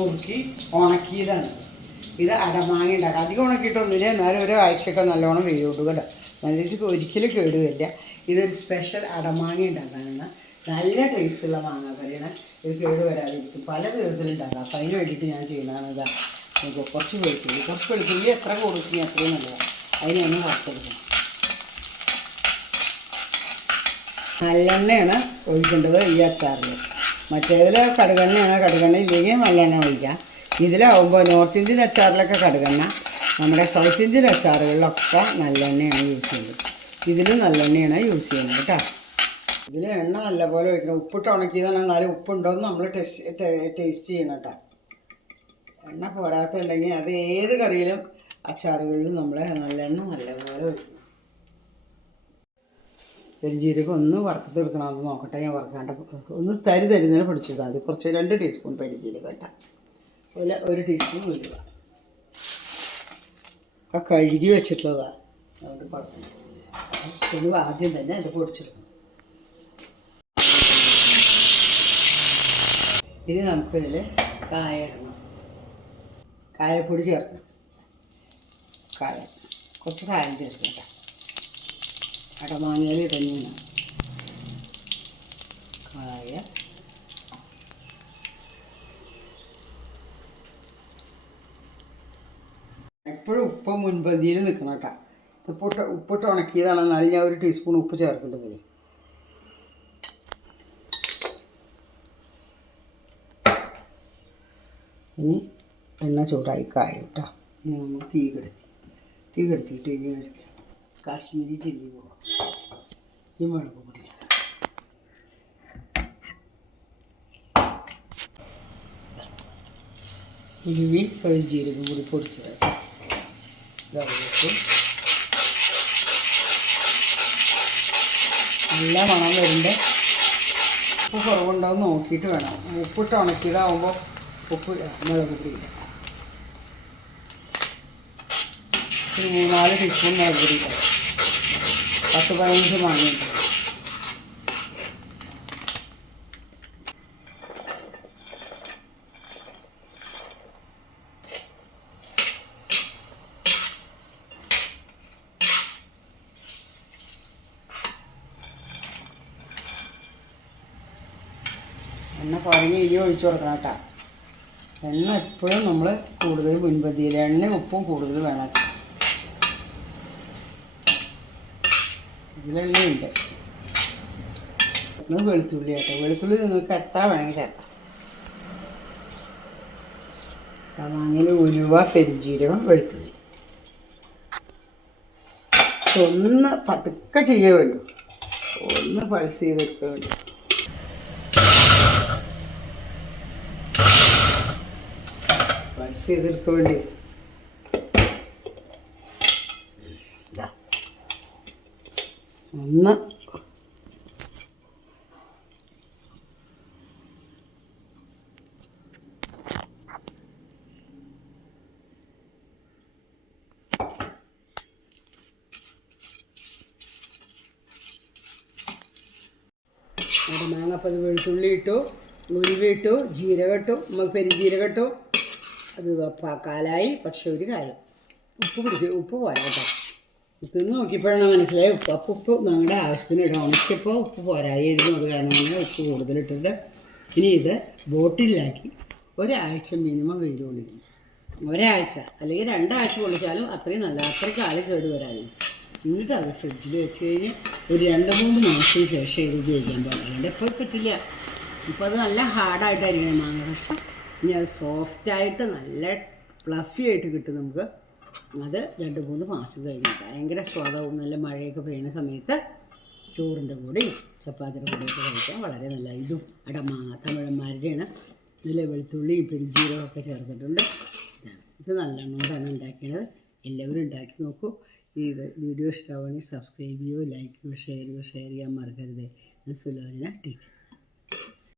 നുറുക്കി ഉണക്കിയതാണ്. ഇത് അടമാങ്ങ ഉണ്ടാക്കാം. അധികം ഉണക്കിയിട്ടൊന്നുമില്ല, എന്നാലും ഒരാഴ്ചയൊക്കെ നല്ലോണം വെയിലോട്ട് കേട്ടോ. നല്ലൊരു ഒരിക്കലും കേടുവരില്ല. ഇതൊരു സ്പെഷ്യൽ അടമാങ്ങ ഉണ്ടാക്കാനാണ്. നല്ല ടേസ്റ്റുള്ള മാങ്ങാക്കറിയാണ്. ഇത് കേട് വരാതിരിക്കും. പല വിധത്തിലുണ്ടാക്കാം. അപ്പം അതിന് വേണ്ടിയിട്ട് ഞാൻ ചെയ്യുന്നതാണ്. ഇതാ കുറച്ച് വെളുത്തുള്ളി എത്ര കൊടുക്കുകയും അത്രയും നല്ലതാണ്. അതിന് തന്നെ വറുത്തെടുക്കണം. നല്ലെണ്ണയാണ് ഒഴിക്കേണ്ടത് ഈ അച്ചാറിൽ. മറ്റേതിൽ കടുകെണ്ണയാണ്. കടുകെണ്ണ ഇല്ലെങ്കിൽ നല്ലെണ്ണ ഒഴിക്കാം. ഇതിലാവുമ്പോൾ നോർത്ത് ഇന്ത്യൻ അച്ചാറിലൊക്കെ കടുകെണ്ണ, നമ്മുടെ സൗത്ത് ഇന്ത്യൻ അച്ചാറുകളിലൊക്കെ നല്ലെണ്ണയാണ് യൂസ് ചെയ്യുന്നത്. ഇതിൽ നല്ലെണ്ണയാണ് യൂസ് ചെയ്യുന്നത് കേട്ടോ. ഇതിൽ എണ്ണ നല്ലപോലെ ഒഴിക്കണം. ഉപ്പിട്ട് ഉണക്കിയതാണ്, എന്നാലും ഉപ്പുണ്ടോയെന്ന് നമ്മൾ ടേസ്റ്റ് ചെയ്യണം കേട്ടോ. എണ്ണ പോരാത്തുണ്ടെങ്കിൽ അത് ഏത് കറിയിലും അച്ചാറുകളിലും നമ്മൾ നല്ലെണ്ണ നല്ലപോലെ ഒഴിക്കണം. പെരിഞ്ജീരകം ഒന്ന് വറുത്തെടുക്കണം. അത് നോക്കട്ടെ, ഞാൻ വറുക്കാണ്ട് ഒന്ന് തരുന്നതിനെ പിടിച്ചിട്ടാൽ മതി. കുറച്ച് 2 ടീസ്പൂൺ പെരിഞ്ജീരകം ഇട്ടാൽ, അതുപോലെ 1 ടീസ്പൂൺ ഉലുവ. ഒക്കെ കഴുകി വെച്ചിട്ടുള്ളതാണ്, അതുകൊണ്ട് കുഴപ്പമില്ല. ഉലുവ ആദ്യം തന്നെ ഇത് പൊടിച്ചെടുക്കണം. ഇനി നമുക്കിതിൽ കായ ഇടണം. കായപ്പൊടി ചേർക്കണം. കുറച്ച് കായം ചേർക്കണം. അടമാങ്ങയിൽ ഇടണം കായ. എപ്പോഴും ഉപ്പ് മുൻപന്തിയിൽ നിൽക്കണം കേട്ടോ. ഉപ്പിട്ട് ഉണക്കിയതാണ്, എന്നാലും ഞാൻ 1 ടീസ്പൂൺ ഉപ്പ് ചേർക്കേണ്ടത്. ഇനി എണ്ണ ചൂടായി കായ കേട്ടോ. ഇനി നമ്മൾ തീ കെടുത്തിയിട്ട് ഇനി കഴിക്കാം. കാശ്മീരി ചില്ലി പോകാം. ഈ മുളക് പൊടി, ഉലുവയും പെരുംജീരകം കൂടി പൊടിച്ചത് നല്ല മണം വരുന്നുണ്ട്. ഉപ്പ് കുറവുണ്ടോയെന്ന് നോക്കിയിട്ട് വേണം. ഉപ്പിട്ട് ഉണക്കിയതാവുമ്പോൾ ഉപ്പ് മുളക് പൊടി ഇല്ല. ഒരു 3-4 ടീസ്പൂൺ മുളക് പൊടി ഇല്ല. 10-15 മാങ്ങയുണ്ട്. എണ്ണ പറഞ്ഞ് ഇനി ഒഴിച്ചു കൊടുക്കണം കേട്ടോ. എണ്ണ എപ്പോഴും നമ്മൾ കൂടുതൽ മുൻപന്തിയിൽ, എണ്ണ ഉപ്പും കൂടുതൽ വേണം. ഇതിലെണ്ണയുണ്ട്. വെളുത്തുള്ളി കേട്ടോ. വെളുത്തുള്ളി നിങ്ങൾക്ക് എത്ര വേണമെങ്കിൽ ചേർക്കാം. അങ്ങനെ ഉലുവ, പെരുംജീരകം, വെളുത്തുള്ളി ഒന്ന് പതുക്കെ ചെയ്യാൻ വേണ്ടു. ഒന്ന് പൾസ് ചെയ്തെടുക്കാൻ വേണ്ടി. പൾസ് ചെയ്തെടുക്കാൻ വേണ്ടി ഒന്ന് മാങ്ങപ്പത് വെളുത്തുള്ളി ഇട്ടു, ഉലുവ ഇട്ടു, ജീരകം ഇട്ടു, നമുക്ക് പെരുംജീരകം ഇട്ടു. അത് കാലായി. പക്ഷെ ഒരു കാര്യം, ഉപ്പ് പോരാ കേട്ടോ. തിന്ന് നോക്കിയപ്പോഴാണ് മനസ്സിലായി ഉപ്പ് നമ്മുടെ ആവശ്യത്തിന് ഇടാം. ഉണക്കിയപ്പോൾ ഉപ്പ് പോരായിരുന്നു. അത് കാരണമാണ് ഉപ്പ് കൂടുതലിട്ടിട്ട്. ഇനി ഇത് ബോട്ടിലാക്കി ഒരാഴ്ച മിനിമം വെയിൽ കൊള്ളിക്കണം. ഒരാഴ്ച അല്ലെങ്കിൽ 2 ആഴ്ച കൊള്ളിച്ചാലും അത്രയും നല്ല, അത്രയും കാലം കേട് വരാതിരിക്കും. എന്നിട്ട് അത് ഫ്രിഡ്ജിൽ വെച്ച് കഴിഞ്ഞ് ഒരു 2-3 മാസത്തിന് ശേഷം ഇത് ഉപയോഗിക്കാൻ പാടില്ല. അതുകൊണ്ട് എപ്പോൾ പറ്റില്ല. ഇപ്പോൾ അത് നല്ല ഹാർഡായിട്ടായിരിക്കണം മാങ്ങ കഷ്ണം. ഇനി അത് സോഫ്റ്റായിട്ട് നല്ല ഫ്ലഫി ആയിട്ട് കിട്ടും നമുക്ക്. അത് 2-3 മാസം കഴിഞ്ഞ് ഭയങ്കര സ്വാദവും. നല്ല മഴയൊക്കെ പെയ്യുന്ന സമയത്ത് ചോറിൻ്റെ കൂടെയും ചപ്പാത്തിയുടെ കൂടെയൊക്കെ കഴിക്കാൻ വളരെ നല്ല. ഇതും അടമാങ്ങ തമിഴന്മാരുടെയാണ്. നല്ല വെളുത്തുള്ളിയും പെരുംജീരകമൊക്കെ ചേർത്തിട്ടുണ്ട്. ഇത് നല്ലെണ്ണോടാണ് ഉണ്ടാക്കിയത്. എല്ലാവരും ഉണ്ടാക്കി നോക്കൂ. ഇത് വീഡിയോ ഇഷ്ടമാണെങ്കിൽ സബ്സ്ക്രൈബ് ചെയ്യുകയോ ലൈക്ക് ചെയ്യുകയോ ഷെയർ ചെയ്യാൻ മറക്കരുത്. ഞാൻ സുലോചന ടീച്ചർ.